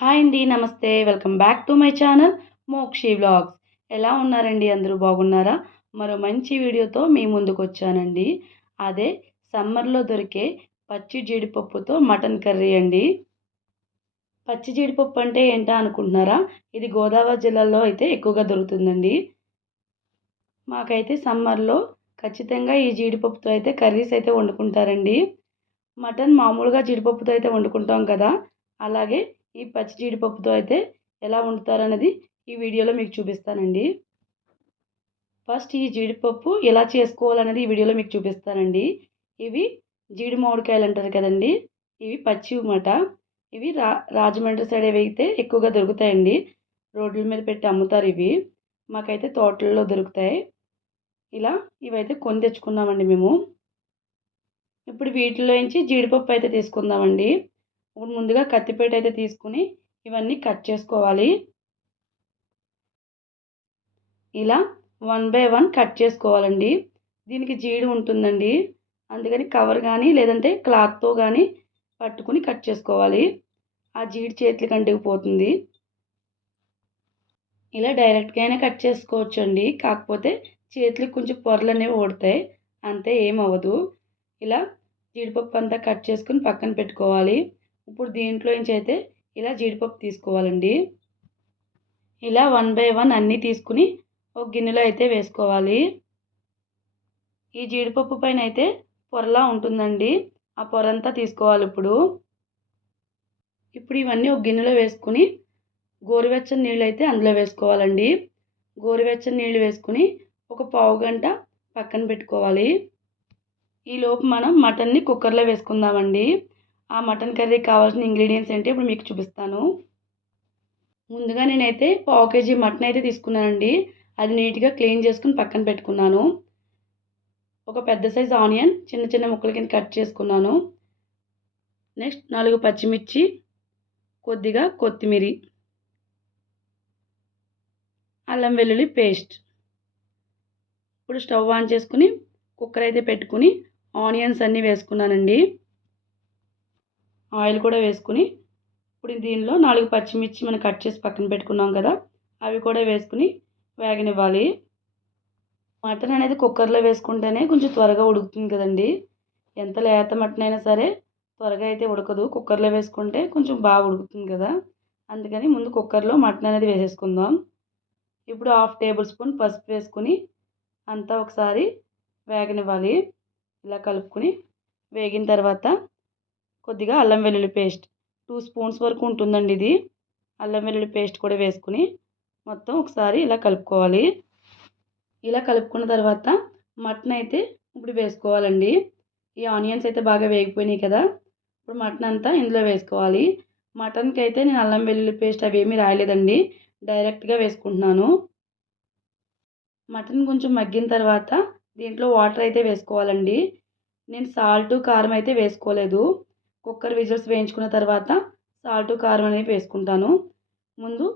Hi అండి నమస్తే. Welcome back to my channel Mokshi vlogs. ఎలా ఉన్నారండి? అందరూ బాగున్నారా? మరో మంచి వీడియోతో మీ ముందుకు వచ్చానండి. అదే సమ్మర్లో దొరికే పచ్చి జీడిపప్పుతో మటన్ కర్రీ అండి. పచ్చి జీడిపప్పు అంటే ఏంటా అనుకుంటున్నారా? ఇది గోదావరి జిల్లాలో అయితే ఎక్కువగా దొరుకుతుందండి. మాకైతే సమ్మర్లో ఖచ్చితంగా ఈ జీడిపప్పుతో అయితే కర్రీస్ అయితే వండుకుంటారండి. మటన్ మామూలుగా జీడిపప్పుతో అయితే వండుకుంటాం కదా? అలాగే ఈ పచ్చి జీడిపప్పుతో అయితే ఎలా వండుతారనేది ఈ వీడియోలో మీకు చూపిస్తానండి. ఫస్ట్ ఈ జీడిపప్పు ఎలా చేసుకోవాలనేది ఈ వీడియోలో మీకు చూపిస్తానండి. ఇవి జీడి మామిడికాయలు అంటారు కదండి. ఇవి పచ్చి మాట. ఇవి రా రాజమండ్రి సైడ్ అయితే ఎక్కువగా దొరుకుతాయండి. రోడ్ల మీద పెట్టి అమ్ముతారు ఇవి. మాకైతే తోటల్లో దొరుకుతాయి. ఇలా ఇవైతే కొని తెచ్చుకున్నామండి మేము. ఇప్పుడు వీటిలో నుంచి జీడిపప్పు అయితే తీసుకుందామండి. ఇప్పుడు ముందుగా కత్తిపేట అయితే తీసుకుని ఇవన్నీ కట్ చేసుకోవాలి. ఇలా వన్ బై వన్ కట్ చేసుకోవాలండి. దీనికి జీడి ఉంటుందండి. అందుకని కవర్ కానీ లేదంటే క్లాత్తో కానీ పట్టుకుని కట్ చేసుకోవాలి. ఆ జీడి చేతులకి అంటుకుపోతుంది ఇలా డైరెక్ట్గా అయినా కట్ చేసుకోవచ్చండి. కాకపోతే చేతులకు కొంచెం పొరలు అనేవి ఓడతాయి. అంతే ఏమవ్వదు. ఇలా జీడిపప్పు అంతా కట్ చేసుకుని పక్కన పెట్టుకోవాలి. ఇప్పుడు దీంట్లో నుంచి అయితే ఇలా జీడిపప్పు తీసుకోవాలండి. ఇలా వన్ బై వన్ అన్నీ తీసుకుని ఒక గిన్నెలో అయితే వేసుకోవాలి. ఈ జీడిపప్పు పైన అయితే పొరలా ఉంటుందండి. ఆ పొర అంతా తీసుకోవాలి ఇప్పుడు. ఇప్పుడు ఇవన్నీ ఒక గిన్నెలో వేసుకుని గోరువెచ్చని నీళ్ళు అయితే అందులో వేసుకోవాలండి. గోరువెచ్చని నీళ్ళు వేసుకుని ఒక పావు గంట పక్కన పెట్టుకోవాలి. ఈలోపు మనం మటన్ని కుక్కర్లో వేసుకుందామండి. ఆ మటన్ కర్రీకి కావాల్సిన ఇంగ్రీడియంట్స్ ఏంటి ఇప్పుడు మీకు చూపిస్తాను. ముందుగా నేనైతే పావు కేజీ మటన్ అయితే తీసుకున్నానండి. అది నీట్గా క్లీన్ చేసుకుని పక్కన పెట్టుకున్నాను. ఒక పెద్ద సైజ్ ఆనియన్ చిన్న చిన్న ముక్కల కింద కట్ చేసుకున్నాను. నెక్స్ట్ నాలుగు పచ్చిమిర్చి కొద్దిగా కొత్తిమీర అల్లం వెల్లుల్లి పేస్ట్. ఇప్పుడు స్టవ్ ఆన్ చేసుకుని కుక్కర్ అయితే పెట్టుకుని ఆనియన్స్ అన్నీ వేసుకున్నానండి. ఆయిల్ కూడా వేసుకుని ఇప్పుడు దీనిలో నాలుగు పచ్చిమిర్చి మనం కట్ చేసి పక్కన పెట్టుకున్నాం కదా అవి కూడా వేసుకుని వేగనివ్వాలి. మటన్ అనేది కుక్కర్లో వేసుకుంటేనే కొంచెం త్వరగా ఉడుకుతుంది కదండి. ఎంత లేత మటన్ అయినా సరే త్వరగా అయితే ఉడకదు. కుక్కర్లో వేసుకుంటే కొంచెం బాగా ఉడుకుతుంది కదా. అందుకని ముందు కుక్కర్లో మటన్ అనేది వేసేసుకుందాం. ఇప్పుడు హాఫ్ టేబుల్ స్పూన్ పసుపు వేసుకుని అంతా ఒకసారి వేగనివ్వాలి. ఇలా కలుపుకొని వేగిన తర్వాత కొద్దిగా అల్లం వెల్లుల్లి పేస్ట్. టూ స్పూన్స్ వరకు ఉంటుందండి ఇది. అల్లం వెల్లుల్లి పేస్ట్ కూడా వేసుకుని మొత్తం ఒకసారి ఇలా కలుపుకోవాలి. ఇలా కలుపుకున్న తర్వాత మటన్ అయితే ఇప్పుడు వేసుకోవాలండి. ఈ ఆనియన్స్ అయితే బాగా వేగిపోయినాయి కదా. ఇప్పుడు మటన్ అంతా ఇందులో వేసుకోవాలి. మటన్కి అయితే నేను అల్లం వెల్లుల్లి పేస్ట్ అవి ఏమీ రాయలేదండి. డైరెక్ట్గా వేసుకుంటున్నాను. మటన్ కొంచెం మగ్గిన తర్వాత దీంట్లో వాటర్ అయితే వేసుకోవాలండి. నేను సాల్ట్ కారం అయితే వేసుకోలేదు. కుక్కర్ విజిల్స్ వేయించుకున్న తర్వాత సాల్ట్ కారం అనేవి వేసుకుంటాను. ముందు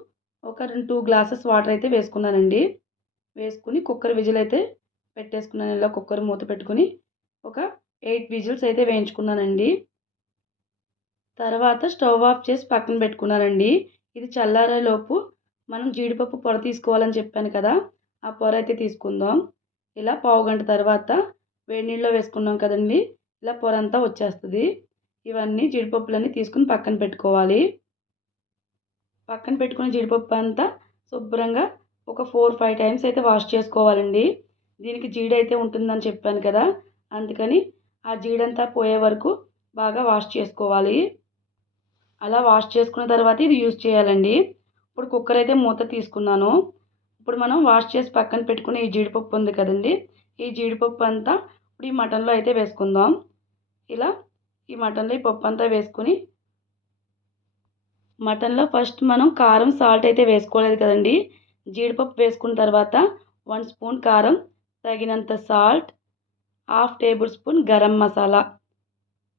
ఒక రెండు టూ గ్లాసెస్ వాటర్ అయితే వేసుకున్నానండి. వేసుకుని కుక్కర్ విజిల్ అయితే పెట్టేసుకున్నాను. ఇలా కుక్కర్ మూత పెట్టుకుని ఒక ఎయిట్ విజిల్స్ అయితే వేయించుకున్నానండి. తర్వాత స్టవ్ ఆఫ్ చేసి పక్కన పెట్టుకున్నానండి. ఇది చల్లారేలోపు మనం జీడిపప్పు పొర తీసుకోవాలని చెప్పాను కదా ఆ పొర అయితే తీసుకుందాం. ఇలా పావు గంట తర్వాత వేడి నీళ్ళలో వేసుకున్నాం కదండి ఇలా పొర అంతా వచ్చేస్తుంది. ఇవన్నీ జీడిపప్పులన్నీ తీసుకుని పక్కన పెట్టుకోవాలి. పక్కన పెట్టుకున్న జీడిపప్పు అంతా శుభ్రంగా ఒక ఫోర్ ఫైవ్ టైమ్స్ అయితే వాష్ చేసుకోవాలండి. దీనికి జీడి అయితే ఉంటుందని చెప్పాను కదా అందుకని ఆ జీడంతా పోయే వరకు బాగా వాష్ చేసుకోవాలి. అలా వాష్ చేసుకున్న తర్వాత ఇది యూజ్ చేయాలండి. ఇప్పుడు కుక్కర్ అయితే మూత తీసుకున్నాను. ఇప్పుడు మనం వాష్ చేసి పక్కన పెట్టుకునే ఈ జీడిపప్పు ఉంది కదండి ఈ జీడిపప్పు అంతా ఇప్పుడు ఈ మటన్లో అయితే వేసుకుందాం. ఇలా ఈ మటన్లో ఈ పప్పు అంతా వేసుకుని మటన్లో ఫస్ట్ మనం కారం సాల్ట్ అయితే వేసుకోలేదు కదండి. జీడిపప్పు వేసుకున్న తర్వాత వన్ స్పూన్ కారం తగినంత salt half table spoon garam masala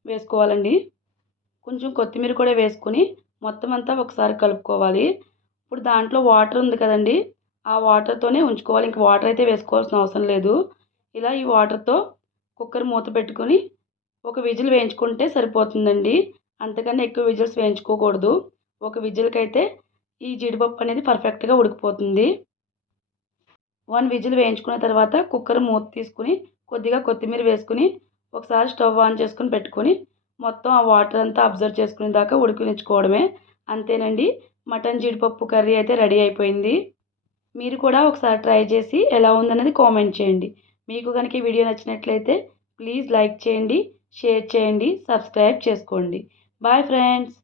వేసుకోవాలండి. కొంచెం కొత్తిమీర కూడా వేసుకుని మొత్తం అంతా ఒకసారి కలుపుకోవాలి. ఇప్పుడు దాంట్లో వాటర్ ఉంది కదండి ఆ వాటర్తోనే ఉంచుకోవాలి. ఇంక వాటర్ అయితే వేసుకోవాల్సిన అవసరం లేదు. ఇలా ఈ వాటర్తో కుక్కర్ మూత పెట్టుకొని ఒక విజిల్ వేయించుకుంటే సరిపోతుందండి. అంతకన్నా ఎక్కువ విజిల్స్ వేయించుకోకూడదు. ఒక విజిల్కి అయితే ఈ జీడిపప్పు అనేది పర్ఫెక్ట్గా ఉడికిపోతుంది. వన్ విజిల్ వేయించుకున్న తర్వాత కుక్కర్ మూత తీసుకుని కొద్దిగా కొత్తిమీర వేసుకుని ఒకసారి స్టవ్ ఆన్ చేసుకుని పెట్టుకొని మొత్తం ఆ వాటర్ అంతా అబ్జర్వ్ చేసుకునే దాకా ఉడికించుకోవడమే అంతేనండి. మటన్ జీడిపప్పు కర్రీ అయితే రెడీ అయిపోయింది. మీరు కూడా ఒకసారి ట్రై చేసి ఎలా ఉందన్నది కామెంట్ చేయండి. మీకు కనుక ఈ వీడియో నచ్చినట్లయితే ప్లీజ్ లైక్ చేయండి. షేర్ చేయండి సబ్స్క్రైబ్ చేసుకోండి. Bye friends.